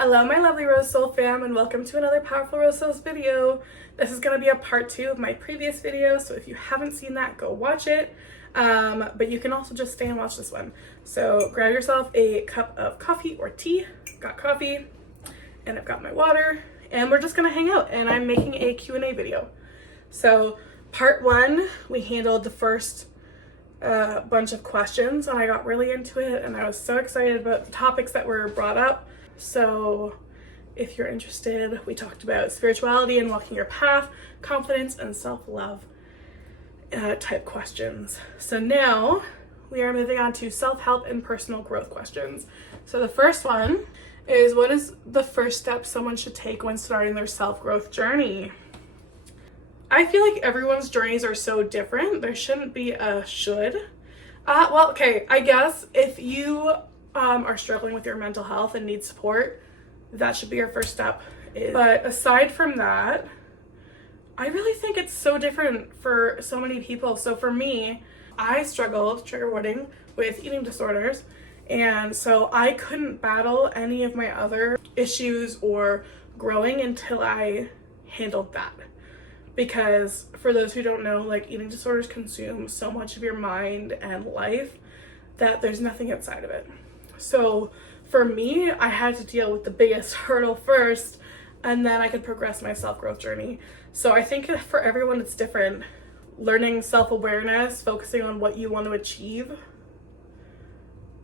Hello my lovely Rose Soul fam, and welcome to another Powerful Rose Souls video. This is going to be a part 2 of my previous video, so if you haven't seen that, go watch it. But you can also just stay and watch this one. So grab yourself a cup of coffee or tea. Got coffee, and I've got my water, and we're just going to hang out, and I'm making a Q&A video. So part 1, we handled the first bunch of questions, and I got really into it, and I was so excited about the topics that were brought up. So if you're interested, we talked about spirituality and walking your path, confidence, and self-love type questions. So now we are moving on to self-help and personal growth questions. So the first one is, what is the first step someone should take when starting their self-growth journey? I feel like everyone's journeys are so different. There shouldn't be a should. Well, okay, I guess if you are struggling with your mental health and need support, that should be your first step. But aside from that, I really think it's so different for so many people. So for me, I struggled, trigger warning, with eating disorders, and so I couldn't battle any of my other issues or growing until I handled that. Because for those who don't know, like, eating disorders consume so much of your mind and life that there's nothing outside of it. So for me, I had to deal with the biggest hurdle first, and then I could progress my self-growth journey. So I think for everyone it's different. Learning self-awareness, focusing on what you want to achieve,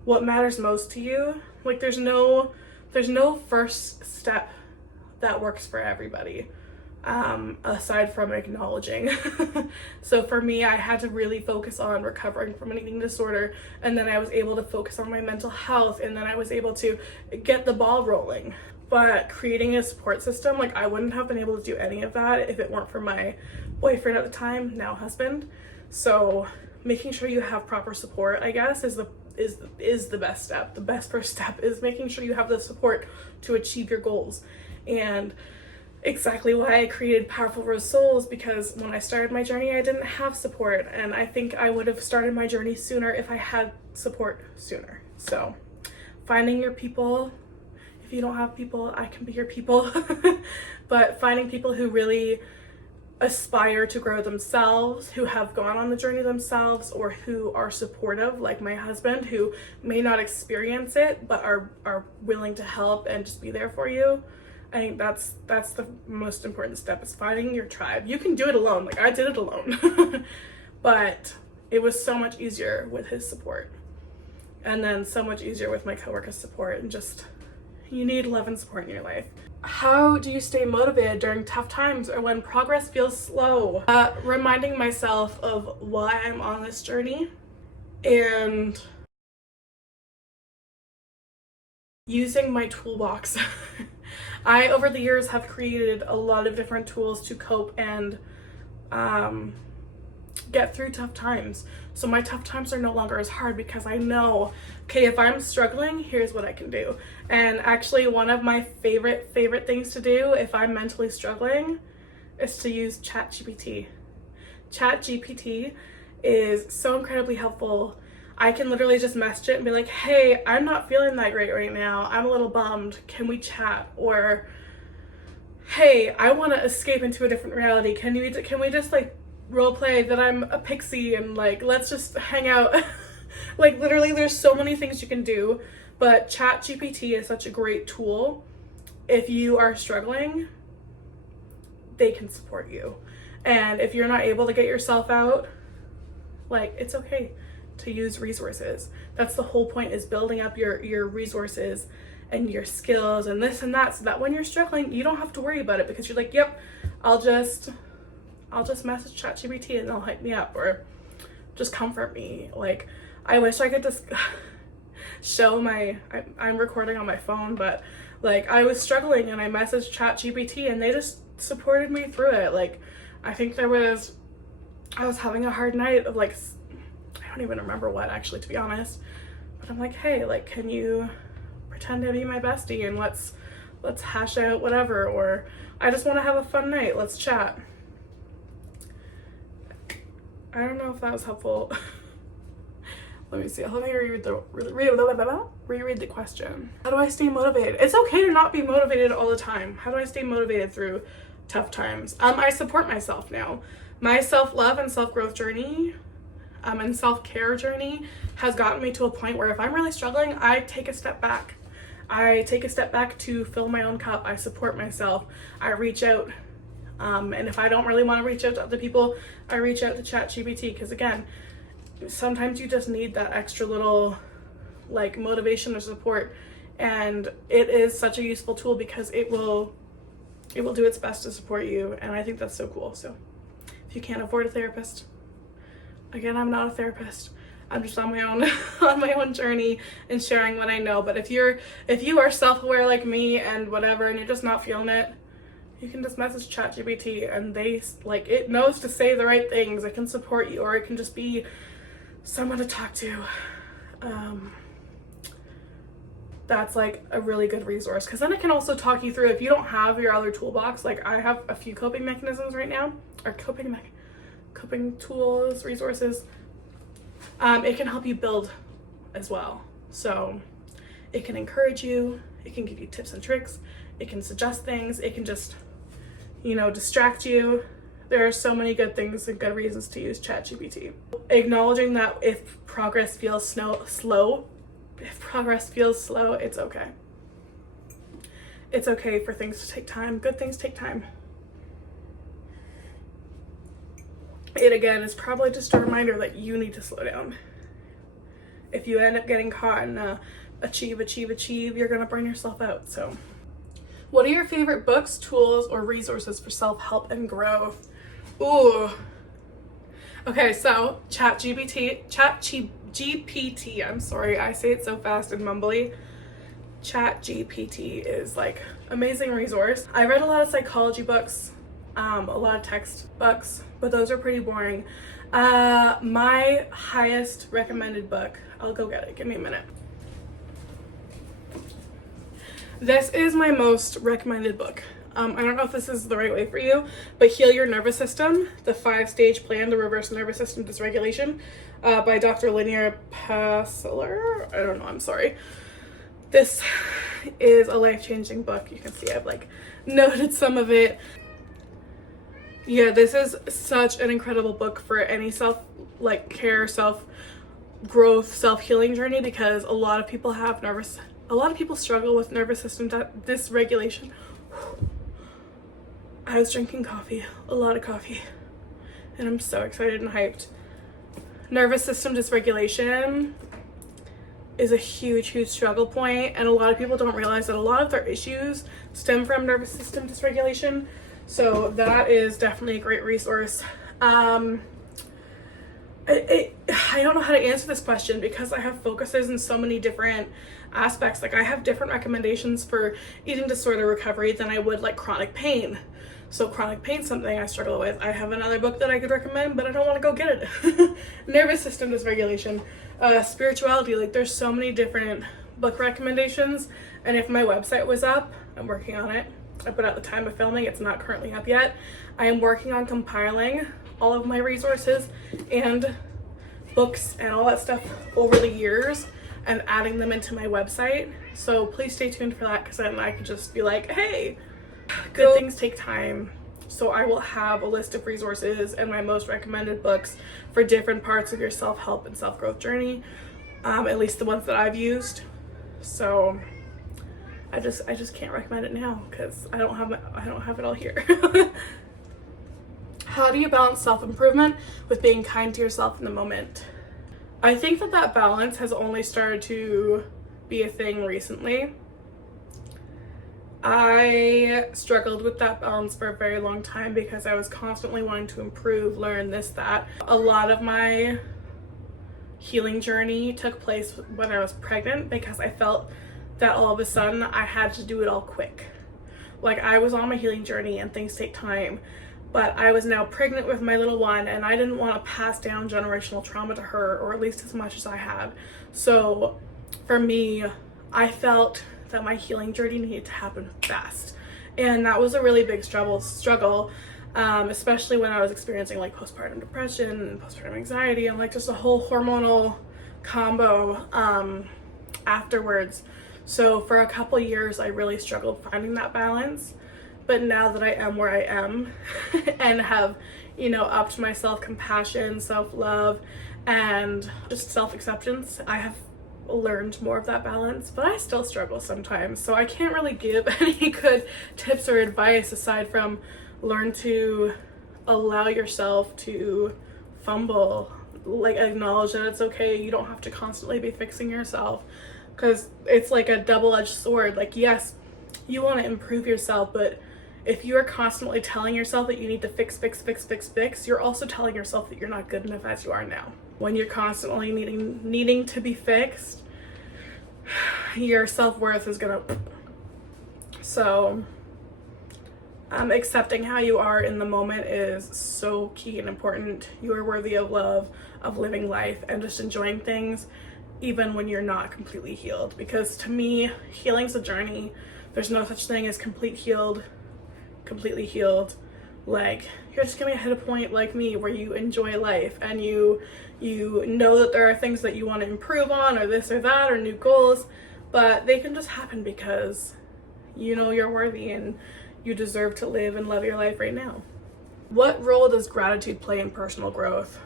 what matters most to you. Like, there's no first step that works for everybody, aside from acknowledging. So for me, I had to really focus on recovering from an eating disorder, and then I was able to focus on my mental health, and then I was able to get the ball rolling. But creating a support system, like, I wouldn't have been able to do any of that if it weren't for my boyfriend at the time, now husband. So making sure you have proper support, I guess, is the best step. The best first step is making sure you have the support to achieve your goals. And exactly why I created Powerful Rose Souls, because when I started my journey, I didn't have support, and I think I would have started my journey sooner if I had support sooner. So finding your people. If you don't have people, I can be your people. But finding people who really aspire to grow themselves, who have gone on the journey themselves, or who are supportive, like my husband, who may not experience it but are willing to help and just be there for you. I think that's the most important step, is finding your tribe. You can do it alone, like I did it alone. But it was so much easier with his support, and then so much easier with my coworkers' support, and just, you need love and support in your life. How do you stay motivated during tough times or when progress feels slow? Reminding myself of why I'm on this journey, and using my toolbox. I, over the years, have created a lot of different tools to cope and get through tough times. So my tough times are no longer as hard, because I know, okay, if I'm struggling, here's what I can do. And actually, one of my favorite things to do if I'm mentally struggling is to use ChatGPT. ChatGPT is so incredibly helpful. I can literally just message it and be like, hey, I'm not feeling that great right now. I'm a little bummed. Can we chat? Or, hey, I want to escape into a different reality. Can we just, like, role play that I'm a pixie, and, like, let's just hang out. Like, literally, there's so many things you can do, but ChatGPT is such a great tool. If you are struggling, they can support you. And if you're not able to get yourself out, like, it's okay to use resources. That's the whole point, is building up your resources and your skills and this and that, so that when you're struggling, you don't have to worry about it, because you're like, yep, I'll just message ChatGPT and they'll hype me up or just comfort me. Like, I wish I could just show I'm recording on my phone, but, like, I was struggling and I messaged ChatGPT and they just supported me through it. Like, I think I was having a hard night of, like, I don't even remember what, actually, to be honest, but I'm like, hey, like, can you pretend to be my bestie and let's hash out whatever, or I just want to have a fun night, let's chat. I don't know if that was helpful. Let me see. Let me reread the question. How do I stay motivated? It's okay to not be motivated all the time. How do I stay motivated through tough times? I support myself now. My self-love and self-growth journey and self-care journey has gotten me to a point where if I'm really struggling, I take a step back. I take a step back to fill my own cup. I support myself. I reach out. And if I don't really want to reach out to other people, I reach out to ChatGPT, because again, sometimes you just need that extra little like motivation or support, and it is such a useful tool because it will do its best to support you, and I think that's so cool. So if you can't afford a therapist, again, I'm not a therapist, I'm just on my own on my own journey and sharing what I know. But if you are self-aware like me and whatever, and you're just not feeling it, you can just message ChatGPT, and it knows to say the right things. It can support you, or it can just be someone to talk to. That's like a really good resource, because then it can also talk you through if you don't have your other toolbox. Like I have a few coping mechanisms right now, or coping tools, resources. It can help you build as well. So it can encourage you, it can give you tips and tricks, it can suggest things, it can just, distract you. There are so many good things and good reasons to use ChatGPT. Acknowledging that if progress feels slow, it's okay. It's okay for things to take time. Good things take time. It again is probably just a reminder that you need to slow down. If you end up getting caught in achieve, you're gonna burn yourself out. So what are your favorite books, tools, or resources for self-help and growth? Ooh. Okay, so ChatGPT, I'm sorry, I say it so fast and mumbly. ChatGPT is like amazing resource. I read a lot of psychology books, a lot of text books, but those are pretty boring. My highest recommended book, I'll go get it, give me a minute. This is my most recommended book. I don't know if this is the right way for you, but Heal Your Nervous System, the 5-Stage Plan to Reverse Nervous System Dysregulation by Dr. Linnea Passler. I don't know, I'm sorry. This is a life-changing book. You can see I've noted some of it. Yeah, this is such an incredible book for any self-care, self-growth, self-healing journey, because a lot of people struggle with nervous system dysregulation. I was drinking coffee, a lot of coffee, and I'm so excited and hyped. Nervous system dysregulation is a huge struggle point, and a lot of people don't realize that a lot of their issues stem from nervous system dysregulation. So that is definitely a great resource. I don't know how to answer this question because I have focuses in so many different aspects. I have different recommendations for eating disorder recovery than I would chronic pain. So chronic pain is something I struggle with. I have another book that I could recommend, but I don't want to go get it. Nervous system dysregulation, spirituality. There's so many different book recommendations, and if my website was up, I'm working on it. I put out the time of filming, it's not currently up yet. I am working on compiling all of my resources and books and all that stuff over the years and adding them into my website. So please stay tuned for that, because then I could just be like, hey, good things take time. So I will have a list of resources and my most recommended books for different parts of your self-help and self-growth journey, at least the ones that I've used. So I just can't recommend it now because I don't have it all here. How do you balance self-improvement with being kind to yourself in the moment? I think that balance has only started to be a thing recently. I struggled with that balance for a very long time because I was constantly wanting to improve, learn this, that. A lot of my healing journey took place when I was pregnant because I felt that all of a sudden I had to do it all quick. I was on my healing journey and things take time, but I was now pregnant with my little one and I didn't want to pass down generational trauma to her, or at least as much as I had. So for me, I felt that my healing journey needed to happen fast, and that was a really big struggle, especially when I was experiencing postpartum depression and postpartum anxiety and just a whole hormonal combo afterwards. So for a couple years I really struggled finding that balance, but now that I am where I am and have, you know, upped my self-compassion, self-love, and just self-acceptance, I have learned more of that balance, but I still struggle sometimes. So I can't really give any good tips or advice aside from learn to allow yourself to fumble, like acknowledge that it's okay. You don't have to constantly be fixing yourself, because it's like a double-edged sword. Like, yes, you want to improve yourself, but if you are constantly telling yourself that you need to fix, you're also telling yourself that you're not good enough as you are now. When you're constantly needing to be fixed, your self-worth is gonna... So accepting how you are in the moment is so key and important. You are worthy of love, of living life, and just enjoying things even when you're not completely healed. Because to me, healing's a journey. There's no such thing as completely healed. Like, you're just gonna hit a point like me where you enjoy life and you know that there are things that you want to improve on, or this or that, or new goals, but they can just happen because you know you're worthy and you deserve to live and love your life right now. What role does gratitude play in personal growth?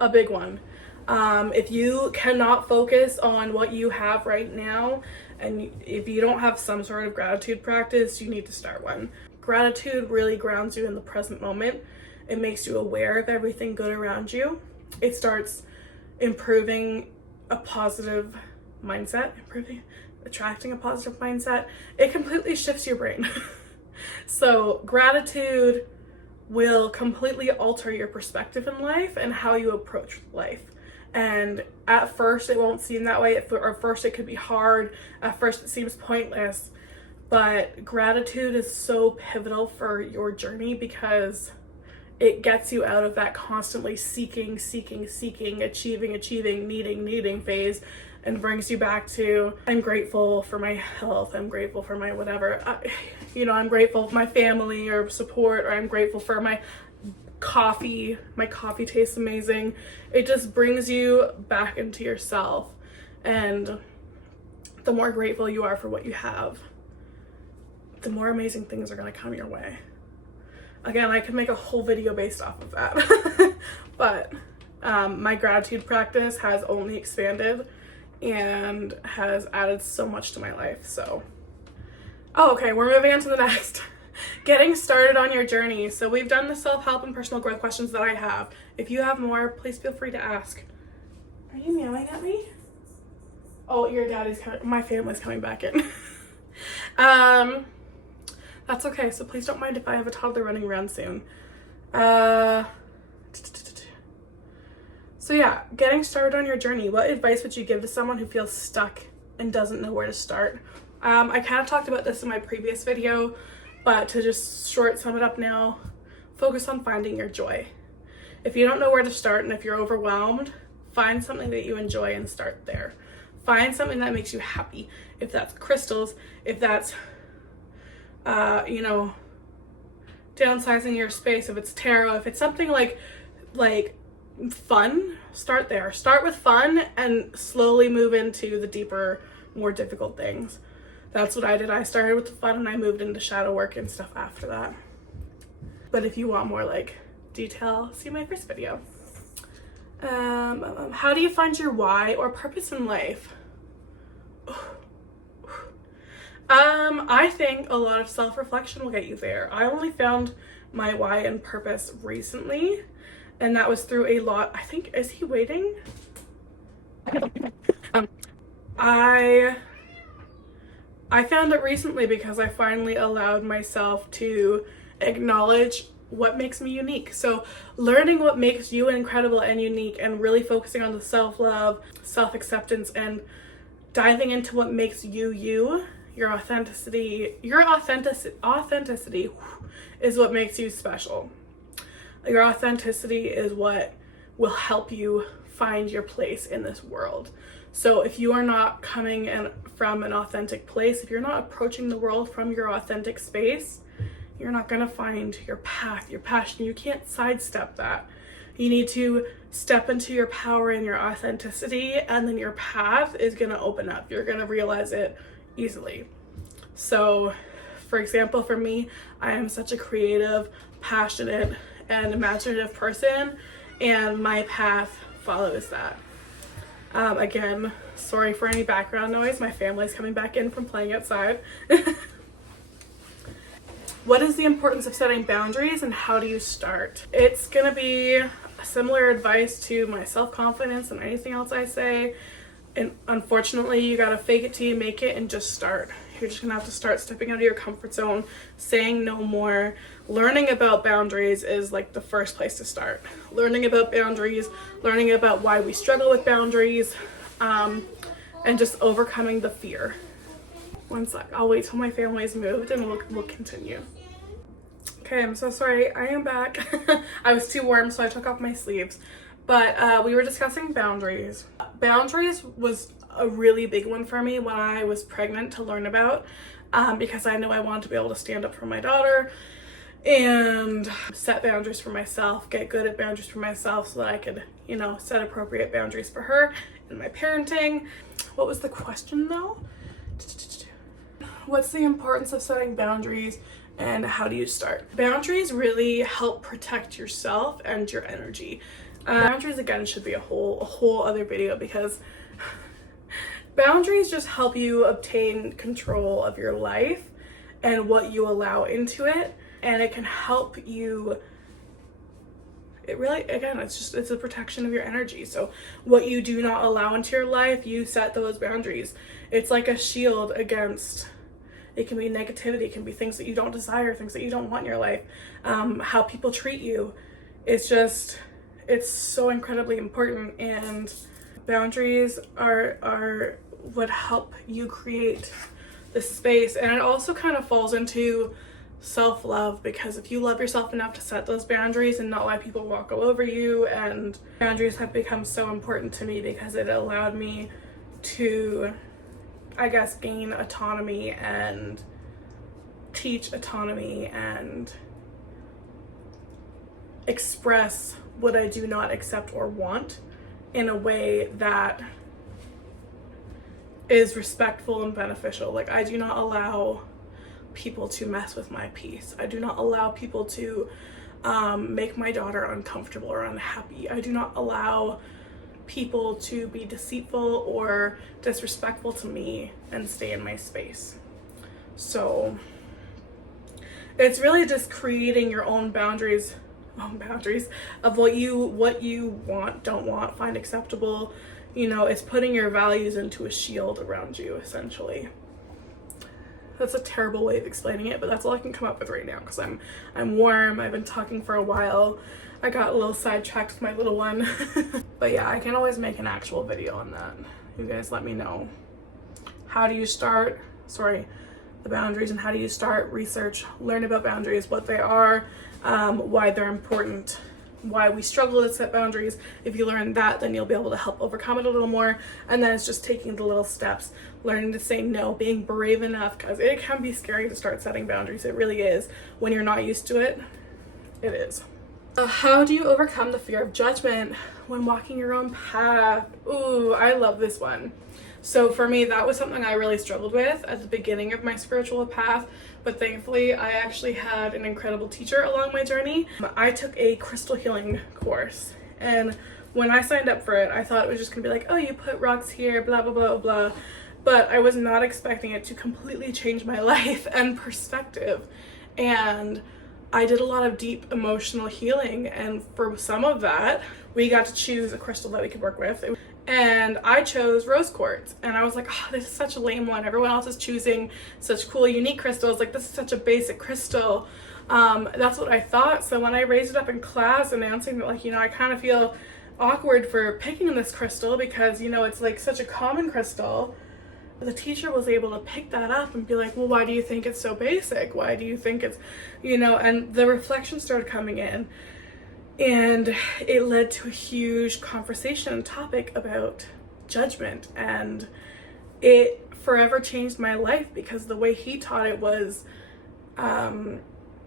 A big one. If you cannot focus on what you have right now, and if you don't have some sort of gratitude practice, you need to start one. Gratitude really grounds you in the present moment. It makes you aware of everything good around you. It starts improving a positive mindset, attracting a positive mindset. It completely shifts your brain. So gratitude will completely alter your perspective in life and how you approach life. And at first it won't seem that way. At first it could be hard. At first it seems pointless. But gratitude is so pivotal for your journey because it gets you out of that constantly seeking, achieving, needing phase, and brings you back to, I'm grateful for my health, I'm grateful for my whatever. I'm grateful for my family or support, or I'm grateful for my coffee. My coffee tastes amazing. It just brings you back into yourself. And the more grateful you are for what you have, the more amazing things are going to come your way. Again, I could make a whole video based off of that. But my gratitude practice has only expanded and has added so much to my life. So, okay, we're moving on to the next. Getting started on your journey. So we've done the self-help and personal growth questions that I have. If you have more, please feel free to ask. Are you meowing at me? Oh, your daddy's coming. My family's coming back in. That's okay. So please don't mind if I have a toddler running around soon. So yeah, getting started on your journey. What advice would you give to someone who feels stuck and doesn't know where to start? I kind of talked about this in my previous video, but to just short sum it up now, focus on finding your joy. If you don't know where to start and if you're overwhelmed, find something that you enjoy and start there. Find something that makes you happy. If that's crystals, if that's, downsizing your space, if it's tarot, if it's something like fun, start there. Start with fun and slowly move into the deeper, more difficult things. That's what I did. I started with the fun and I moved into shadow work and stuff after that. But if you want more like detail, see my first video. How do you find your why or purpose in life? I think a lot of self-reflection will get you there. I only found my why and purpose recently, and that was through a lot. I think, is he waiting? I found it recently because I finally allowed myself to acknowledge what makes me unique. So learning what makes you incredible and unique and really focusing on the self-love, self-acceptance, and diving into what makes you you, your authenticity is what makes you special. Your authenticity is what will help you find your place in this world. So if you are not coming in from an authentic place, if you're not approaching the world from your authentic space, you're not going to find your path, your passion. You can't sidestep that. You need to step into your power and your authenticity, and then your path is going to open up. You're going to realize it easily. So, for example, for me, I am such a creative, passionate, and imaginative person, and my path follows that. Again, sorry for any background noise. My family's coming back in from playing outside. What is the importance of setting boundaries and how do you start? It's gonna be similar advice to my self-confidence and anything else I say. And unfortunately, you gotta fake it till you make it and just start. You're just gonna have to start stepping out of your comfort zone, saying no more. Learning about boundaries is like the first place to start. Learning about boundaries, learning about why we struggle with boundaries, and just overcoming the fear. One sec, I'll wait till my family's moved and we'll continue. Okay, I'm so sorry, I am back. I was too warm, so I took off my sleeves. But we were discussing boundaries. Boundaries was a really big one for me when I was pregnant to learn about, because I knew I wanted to be able to stand up for my daughter and set boundaries for myself, get good at boundaries for myself so that I could, set appropriate boundaries for her in my parenting. What was the question though? What's the importance of setting boundaries and how do you start? Boundaries really help protect yourself and your energy. Boundaries, again, should be a whole other video, because boundaries just help you obtain control of your life and what you allow into it, and it can help you. It really, again, it's a protection of your energy. So what you do not allow into your life, you set those boundaries. It's like a shield against. It can be negativity, it can be things that you don't desire, things that you don't want in your life, how people treat you. It's so incredibly important, and boundaries are what help you create the space. And it also kind of falls into self-love, because if you love yourself enough to set those boundaries and not let people walk all over you, and boundaries have become so important to me because it allowed me to, I guess, gain autonomy and teach autonomy and express what I do not accept or want in a way that is respectful and beneficial. Like, I do not allow people to mess with my peace. I do not allow people to make my daughter uncomfortable or unhappy. I do not allow people to be deceitful or disrespectful to me and stay in my space. So it's really just creating your own boundaries of what you want, don't want, find acceptable. It's putting your values into a shield around you, essentially. That's a terrible way of explaining it, but that's all I can come up with right now, because I'm warm. I've been talking for a while. I got a little sidetracked with my little one. But yeah, I can always make an actual video on that. You guys let me know. How do you start? The boundaries, and how do you start? Research, learn about boundaries, what they are, why they're important, why we struggle to set boundaries. If you learn that, then you'll be able to help overcome it a little more. And then it's just taking the little steps, learning to say no, being brave enough, because it can be scary to start setting boundaries. It really is. When you're not used to it, it is. How do you overcome the fear of judgment when walking your own path? Ooh, I love this one. So for me, that was something I really struggled with at the beginning of my spiritual path, but thankfully I actually had an incredible teacher along my journey. I took a crystal healing course, and when I signed up for it, I thought it was just gonna be like, oh, you put rocks here, blah, blah, blah, blah, but I was not expecting it to completely change my life and perspective. And I did a lot of deep emotional healing, and for some of that, we got to choose a crystal that we could work with. And I chose rose quartz, and I was like, oh, this is such a lame one. Everyone else is choosing such cool, unique crystals. Like, this is such a basic crystal. That's what I thought. So when I raised it up in class announcing that, like, I kind of feel awkward for picking this crystal because, it's like such a common crystal, the teacher was able to pick that up and be like, well, why do you think it's so basic? Why do you think it's, and the reflection started coming in. And it led to a huge conversation and topic about judgment, and it forever changed my life because the way he taught it was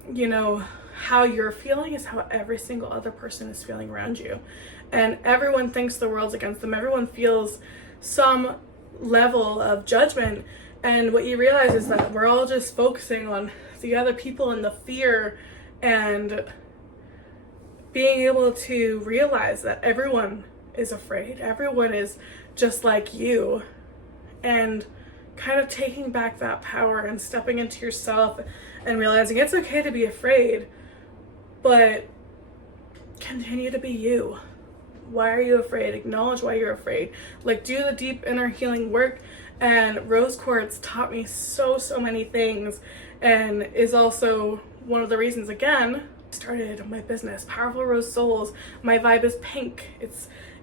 you know, how you're feeling is how every single other person is feeling around you. And everyone thinks the world's against them. Everyone feels some level of judgment. And what you realize is that we're all just focusing on the other people and the fear, and being able to realize that everyone is afraid. Everyone is just like you. And kind of taking back that power and stepping into yourself and realizing it's okay to be afraid, but continue to be you. Why are you afraid? Acknowledge why you're afraid. Like, do the deep inner healing work. And rose quartz taught me so many things, and is also one of the reasons, again, I started my business, Powerful Rose Souls. My vibe is pink.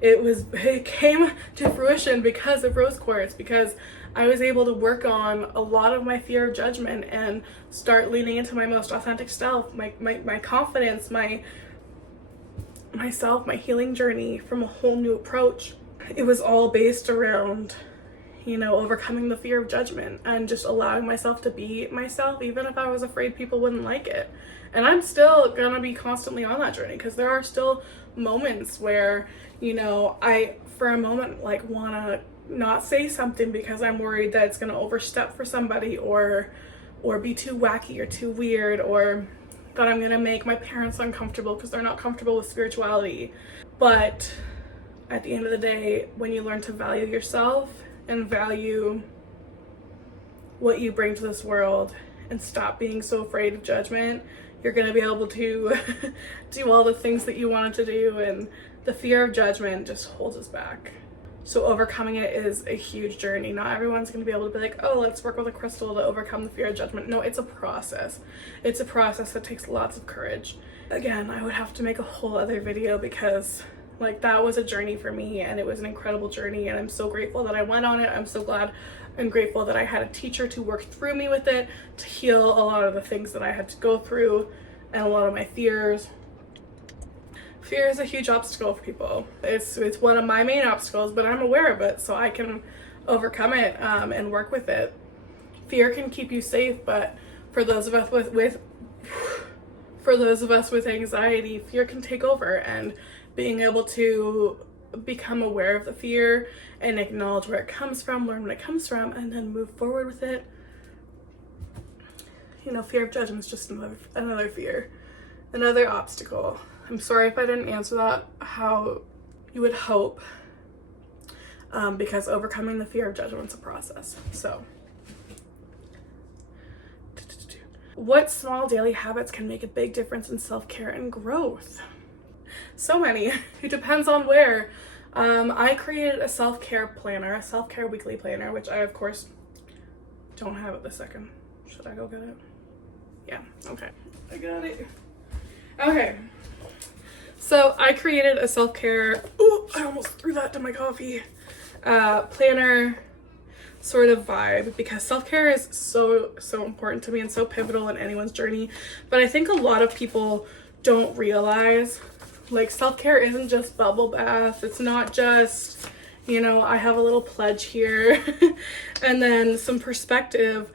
It came to fruition because of rose quartz, because I was able to work on a lot of my fear of judgment and start leaning into my most authentic self, my confidence, myself, my healing journey from a whole new approach. It was all based around, you know, overcoming the fear of judgment and just allowing myself to be myself, even if I was afraid people wouldn't like it. And I'm still gonna be constantly on that journey, because there are still moments where, you know, I for a moment like wanna not say something because I'm worried that it's gonna overstep for somebody, or be too wacky or too weird, or that I'm gonna make my parents uncomfortable because they're not comfortable with spirituality. But at the end of the day, when you learn to value yourself and value what you bring to this world and stop being so afraid of judgment, you're going to be able to do all the things that you wanted to do, and the fear of judgment just holds us back. So overcoming it is a huge journey. Not everyone's going to be able to be like, oh, let's work with a crystal to overcome the fear of judgment. No, it's a process. It's a process that takes lots of courage. Again, I would have to make a whole other video, because like, that was a journey for me, and it was an incredible journey, and I'm so grateful that I went on it. I'm so glad and grateful that I had a teacher to work through me with it, to heal a lot of the things that I had to go through and a lot of my fears. Fear is a huge obstacle for people. It's one of my main obstacles, but I'm aware of it, so I can overcome it and work with it. Fear can keep you safe, but for those of us with anxiety, fear can take over, and being able to become aware of the fear and acknowledge where it comes from, learn where it comes from, and then move forward with it. You know, fear of judgment is just another fear, another obstacle. I'm sorry if I didn't answer that how you would hope, because overcoming the fear of judgment is a process. So, what small daily habits can make a big difference in self-care and growth? So many. It depends on where. I created a self-care planner, a self-care weekly planner, which I of course don't have at this second. Should I go get it? Yeah, okay. I got it. Okay. So I created a self-care, ooh, I almost threw that to my coffee, planner sort of vibe, because self-care is so important to me and so pivotal in anyone's journey. But I think a lot of people don't realize, like, self-care isn't just bubble bath. It's not just, you know, I have a little pledge here and then some perspective.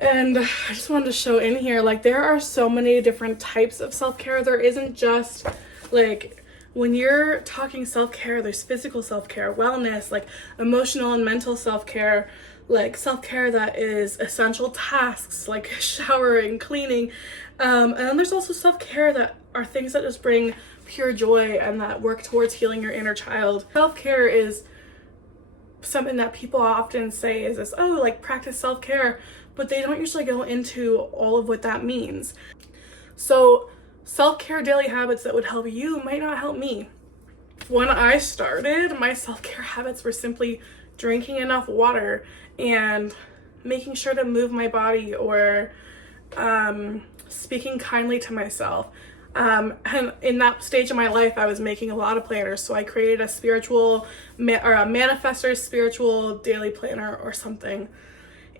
And I just wanted to show in here, like, there are so many different types of self-care. There isn't just, like, when you're talking self-care, there's physical self-care, wellness, like emotional and mental self-care, like self-care that is essential tasks like showering, cleaning. And then there's also self-care that are things that just bring pure joy and that work towards healing your inner child. Self-care is something that people often say is this, oh, like, practice self-care, but they don't usually go into all of what that means. So self-care daily habits that would help you might not help me. When I started, my self-care habits were simply drinking enough water and making sure to move my body, or speaking kindly to myself. And in that stage of my life, I was making a lot of planners. So I created a spiritual or a manifestor's spiritual daily planner or something.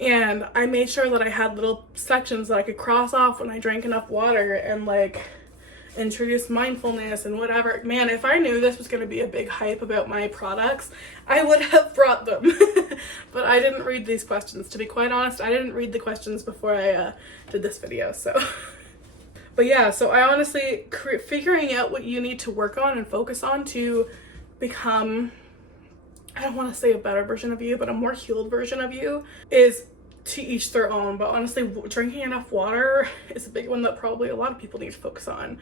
And I made sure that I had little sections that I could cross off when I drank enough water, and like introduce mindfulness and whatever. Man, if I knew this was going to be a big hype about my products, I would have brought them. But I didn't read these questions. To be quite honest, I didn't read the questions before I did this video. So But yeah, so I honestly, figuring out what you need to work on and focus on to become, I don't want to say a better version of you, but a more healed version of you, is to each their own. But honestly, drinking enough water is a big one that probably a lot of people need to focus on.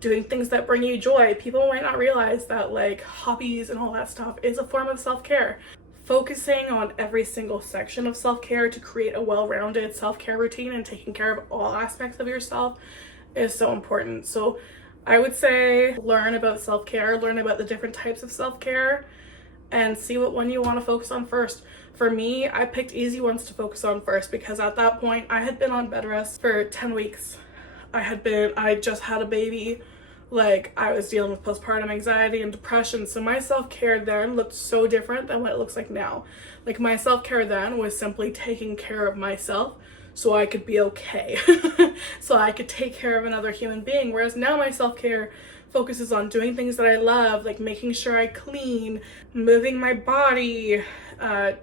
Doing things that bring you joy. People might not realize that like hobbies and all that stuff is a form of self-care. Focusing on every single section of self-care to create a well-rounded self-care routine and taking care of all aspects of yourself is so important. So I would say learn about self-care, learn about the different types of self-care, and see what one you want to focus on first. For me, I picked easy ones to focus on first because at that point I had been on bed rest for 10 weeks. I just had a baby. Like, I was dealing with postpartum anxiety and depression, so my self-care then looked so different than what it looks like now. Like, my self-care then was simply taking care of myself so I could be okay. So I could take care of another human being, whereas now my self-care focuses on doing things that I love, like making sure I clean, moving my body, as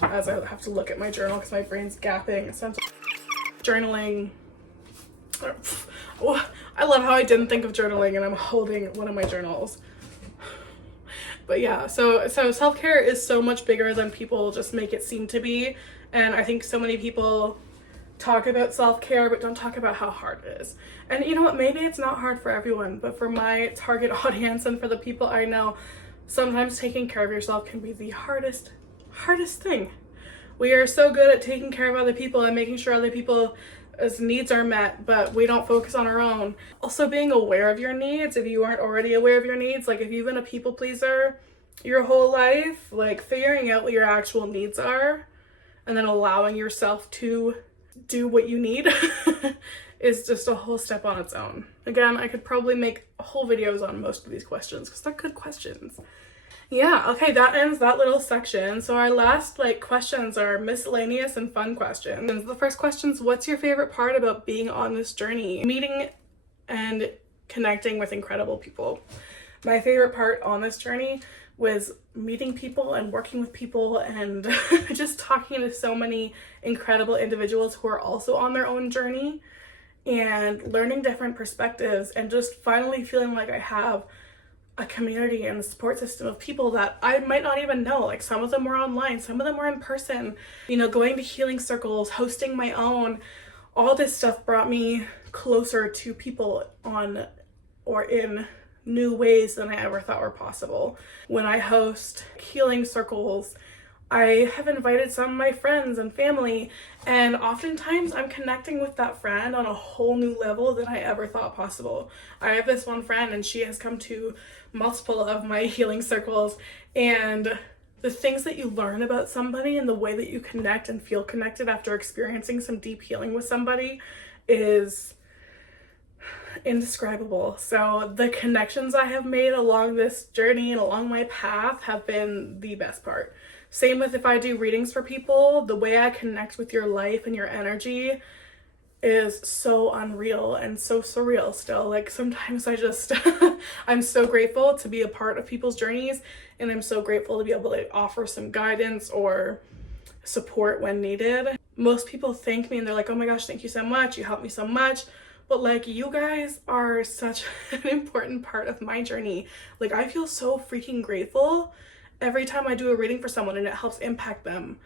I have to look at my journal because my brain's gapping, journaling. I love how I didn't think of journaling and I'm holding one of my journals. But yeah, so self-care is so much bigger than people just make it seem to be. And I think so many people talk about self-care but don't talk about how hard it is. And you know what, maybe it's not hard for everyone, but for my target audience and for the people I know, sometimes taking care of yourself can be the hardest thing. We are so good at taking care of other people and making sure other people's needs are met, but we don't focus on our own. Also, being aware of your needs, if you aren't already aware of your needs, like if you've been a people pleaser your whole life, like figuring out what your actual needs are and then allowing yourself to do what you need is just a whole step on its own. Again, I could probably make whole videos on most of these questions because they're good questions. Yeah, okay, that ends that little section. So our last questions are miscellaneous and fun questions. And the first question is, what's your favorite part about being on this journey? Meeting and connecting with incredible people. My favorite part on this journey was meeting people and working with people and just talking to so many incredible individuals who are also on their own journey and learning different perspectives and just finally feeling like I have a community and a support system of people that I might not even know. Like, some of them were online, some of them were in person, you know, going to healing circles, hosting my own. All this stuff brought me closer to people on or in new ways than I ever thought were possible. When I host healing circles, I have invited some of my friends and family, and oftentimes I'm connecting with that friend on a whole new level than I ever thought possible. I have this one friend and she has come to multiple of my healing circles, and the things that you learn about somebody and the way that you connect and feel connected after experiencing some deep healing with somebody is indescribable. So the connections I have made along this journey and along my path have been the best part. Same with if I do readings for people, the way I connect with your life and your energy is so unreal and so surreal still. Like, sometimes I just I'm so grateful to be a part of people's journeys, and I'm so grateful to be able to offer some guidance or support when needed. Most people thank me and they're like, oh my gosh, thank you so much, you helped me so much. But like, you guys are such an important part of my journey. Like, I feel so freaking grateful every time I do a reading for someone and it helps impact them.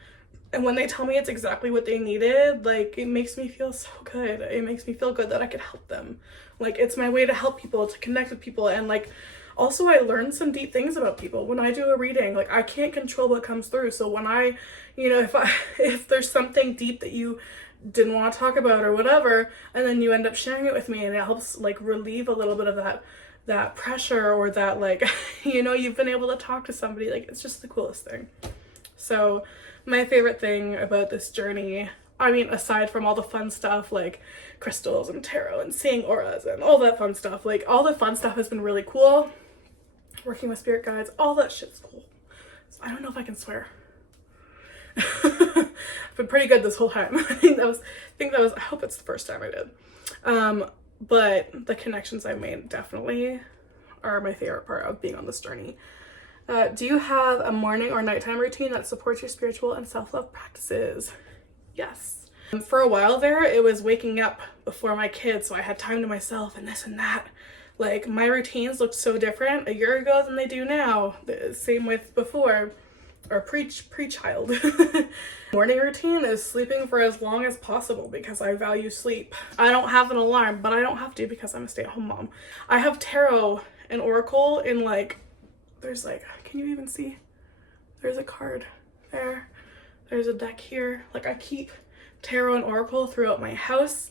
And when they tell me it's exactly what they needed, like, it makes me feel so good. It makes me feel good that I could help them. Like, it's my way to help people, to connect with people. And like, also I learned some deep things about people when I do a reading. Like, I can't control what comes through. So when I, you know, if there's something deep that you didn't want to talk about or whatever, and then you end up sharing it with me and it helps like relieve a little bit of that pressure, or that, like, you know, you've been able to talk to somebody, like, it's just the coolest thing. So my favorite thing about this journey, I mean, aside from all the fun stuff like crystals and tarot and seeing auras and all that fun stuff, like, all the fun stuff has been really cool. Working with spirit guides, all that shit's cool. So I don't know if I can swear. I've been pretty good this whole time. I think that was, I hope it's the first time I did. But the connections I made definitely are my favorite part of being on this journey. Do you have a morning or nighttime routine that supports your spiritual and self-love practices? Yes. For a while there, it was waking up before my kids, so I had time to myself and this and that. Like, my routines looked so different a year ago than they do now. The same with before, or pre-child. Morning routine is sleeping for as long as possible because I value sleep. I don't have an alarm, but I don't have to because I'm a stay-at-home mom. I have tarot and oracle in like, there's like, can you even see? There's a card there. There's a deck here. Like, I keep tarot and oracle throughout my house.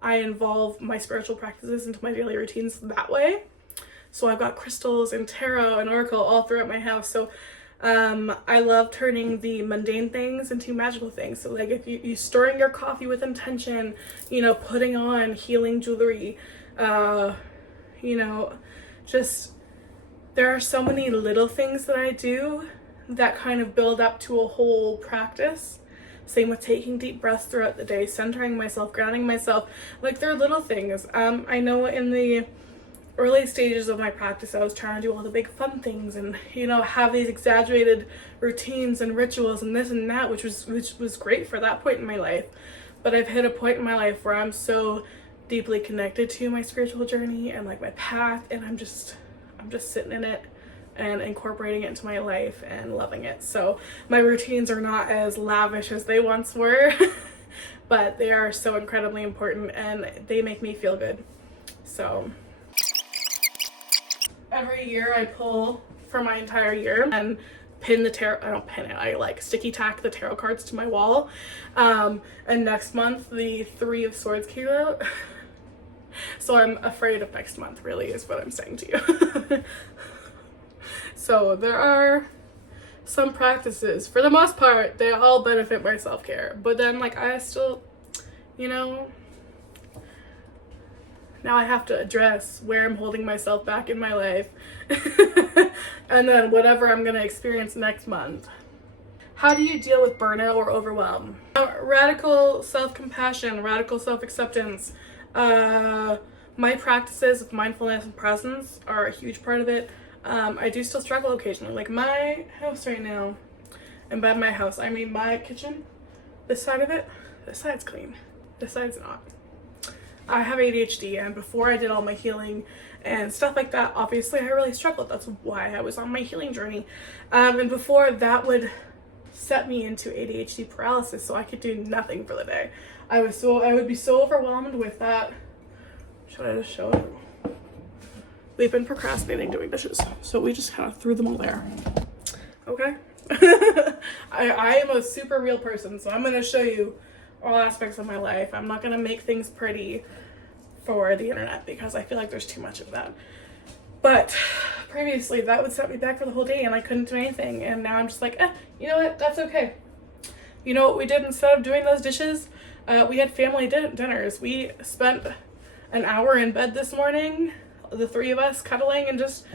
I involve my spiritual practices into my daily routines that way. So I've got crystals and tarot and oracle all throughout my house. So I love turning the mundane things into magical things. So like if you storing your coffee with intention, you know, putting on healing jewelry, you know, just there are so many little things that I do that kind of build up to a whole practice. Same with taking deep breaths throughout the day, centering myself, grounding myself. Like, they're little things. I know in the early stages of my practice, I was trying to do all the big fun things and, you know, have these exaggerated routines and rituals and this and that, which was great for that point in my life. But I've hit a point in my life where I'm so deeply connected to my spiritual journey and like my path, and I'm just sitting in it and incorporating it into my life and loving it. So my routines are not as lavish as they once were, but they are so incredibly important and they make me feel good. So every year I pull for my entire year and pin the tarot. I don't pin it, I like sticky tack the tarot cards to my wall. And next month the Three of Swords came out. So I'm afraid of next month, really, is what I'm saying to you. So there are some practices, for the most part, they all benefit my self-care. But then, like, I still, you know, now I have to address where I'm holding myself back in my life. And then whatever I'm gonna experience next month. How do you deal with burnout or overwhelm? Radical self-compassion, radical self-acceptance. My practices of mindfulness and presence are a huge part of it. I do still struggle occasionally. Like, my house right now, and by my house I mean my kitchen, this side of it, this side's clean, this side's not. I have ADHD, and before I did all my healing and stuff like that, obviously I really struggled. That's why I was on my healing journey. And before that would set me into ADHD paralysis, so I could do nothing for the day. I would be so overwhelmed with that. Should I just show it? We've been procrastinating doing dishes, so we just kind of threw them all there. Okay? I am a super real person, so I'm going to show you all aspects of my life. I'm not going to make things pretty for the internet because I feel like there's too much of that. But previously, that would set me back for the whole day and I couldn't do anything. And now I'm just like, you know what? That's okay. You know what we did instead of doing those dishes? We had family dinners. We spent an hour in bed this morning, the three of us cuddling and just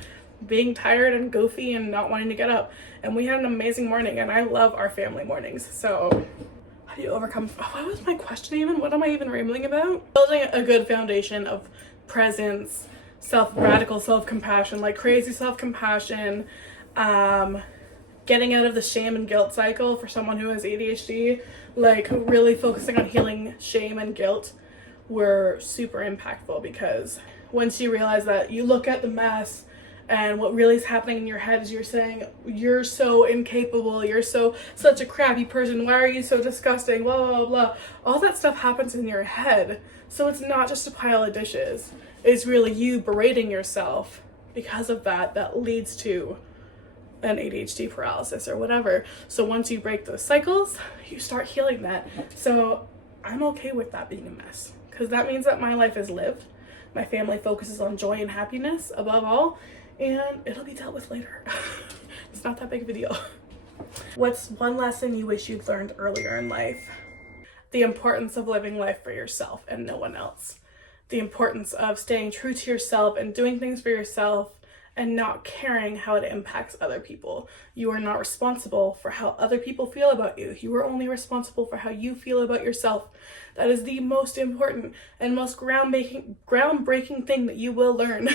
being tired and goofy and not wanting to get up. And we had an amazing morning, and I love our family mornings. So how do you overcome, what was my question even? What am I even rambling about? Building a good foundation of presence, radical self-compassion, like crazy self-compassion, getting out of the shame and guilt cycle for someone who has ADHD, like really focusing on healing shame and guilt were super impactful, because once you realize that, you look at the mess and what really is happening in your head is you're saying, you're so incapable, you're such a crappy person, why are you so disgusting, blah, blah, blah. All that stuff happens in your head. So it's not just a pile of dishes. It's really you berating yourself because of that leads to an ADHD paralysis or whatever. So once you break those cycles, you start healing that. So I'm okay with that being a mess, because that means that my life is lived. My family focuses on joy and happiness above all, and it'll be dealt with later. It's not that big of a deal. What's one lesson you wish you'd learned earlier in life? The importance of living life for yourself and no one else. The importance of staying true to yourself and doing things for yourself and not caring how it impacts other people. You are not responsible for how other people feel about you. You are only responsible for how you feel about yourself. That is the most important and most groundbreaking thing that you will learn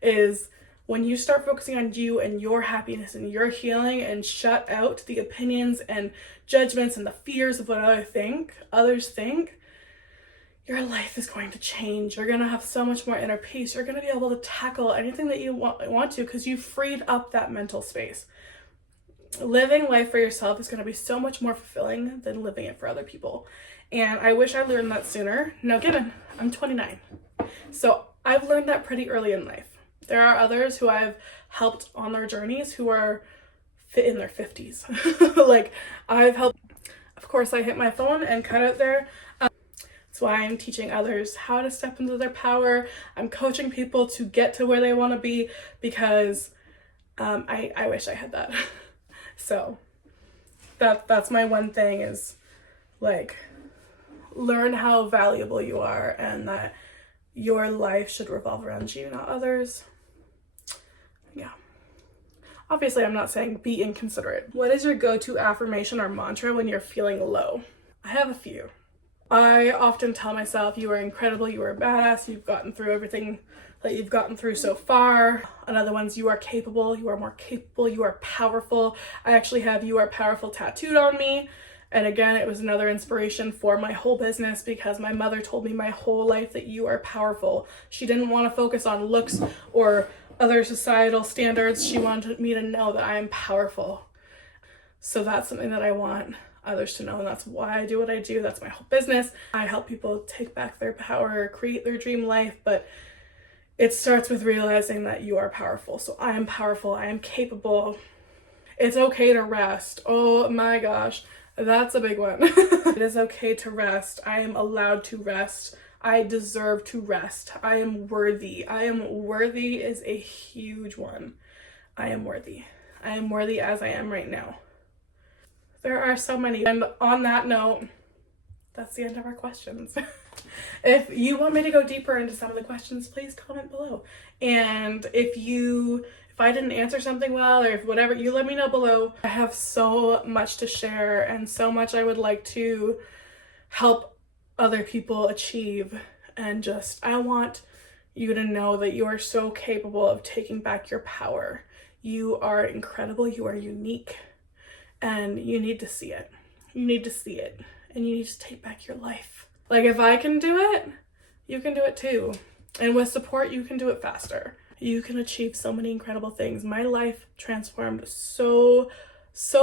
is When you start focusing on you and your happiness and your healing and shut out the opinions and judgments and the fears of what others think, your life is going to change. You're going to have so much more inner peace. You're going to be able to tackle anything that you want to, because you've freed up that mental space. Living life for yourself is going to be so much more fulfilling than living it for other people. And I wish I learned that sooner. No kidding. I'm 29. So I've learned that pretty early in life. There are others who I've helped on their journeys who are in their 50s. Like, I've helped. Of course, I hit my phone and cut out there. That's why I'm teaching others how to step into their power. I'm coaching people to get to where they want to be, because I wish I had that. So that's my one thing, is like, learn how valuable you are and that your life should revolve around you, not others. Yeah. Obviously, I'm not saying be inconsiderate. What is your go-to affirmation or mantra when you're feeling low? I have a few. I often tell myself, you are incredible, you are a badass, you've gotten through everything that you've gotten through so far. Another one's, you are capable, you are more capable, you are powerful. I actually have "you are powerful" tattooed on me. And again, it was another inspiration for my whole business, because my mother told me my whole life that you are powerful. She didn't want to focus on looks or other societal standards. She wanted me to know that I am powerful. So that's something that I want others to know, and that's why I do what I do. That's my whole business. I help people take back their power, create their dream life, but it starts with realizing that you are powerful. So I am powerful, I am capable. It's okay to rest. Oh my gosh, that's a big one. It is okay to rest. I am allowed to rest. I deserve to rest. I am worthy. I am worthy is a huge one. I am worthy. I am worthy as I am right now. There are so many. And on that note, that's the end of our questions. If you want me to go deeper into some of the questions, please comment below. And if I didn't answer something well, or if whatever, you let me know below. I have so much to share and so much I would like to help other people achieve. And I want you to know that you are so capable of taking back your power. You are incredible. You are unique. And you need to see it. You need to see it. And you need to take back your life. Like, if I can do it, you can do it too. And with support, you can do it faster. You can achieve so many incredible things. My life transformed so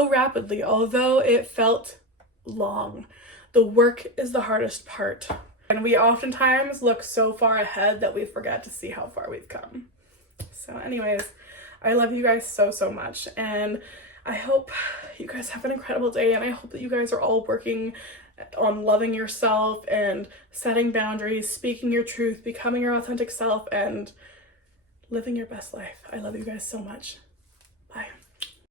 rapidly, although it felt long. The work is the hardest part. And we oftentimes look so far ahead that we forget to see how far we've come. So anyways, I love you guys so much. And I hope you guys have an incredible day, and I hope that you guys are all working on loving yourself and setting boundaries, speaking your truth, becoming your authentic self, and living your best life. I love you guys so much.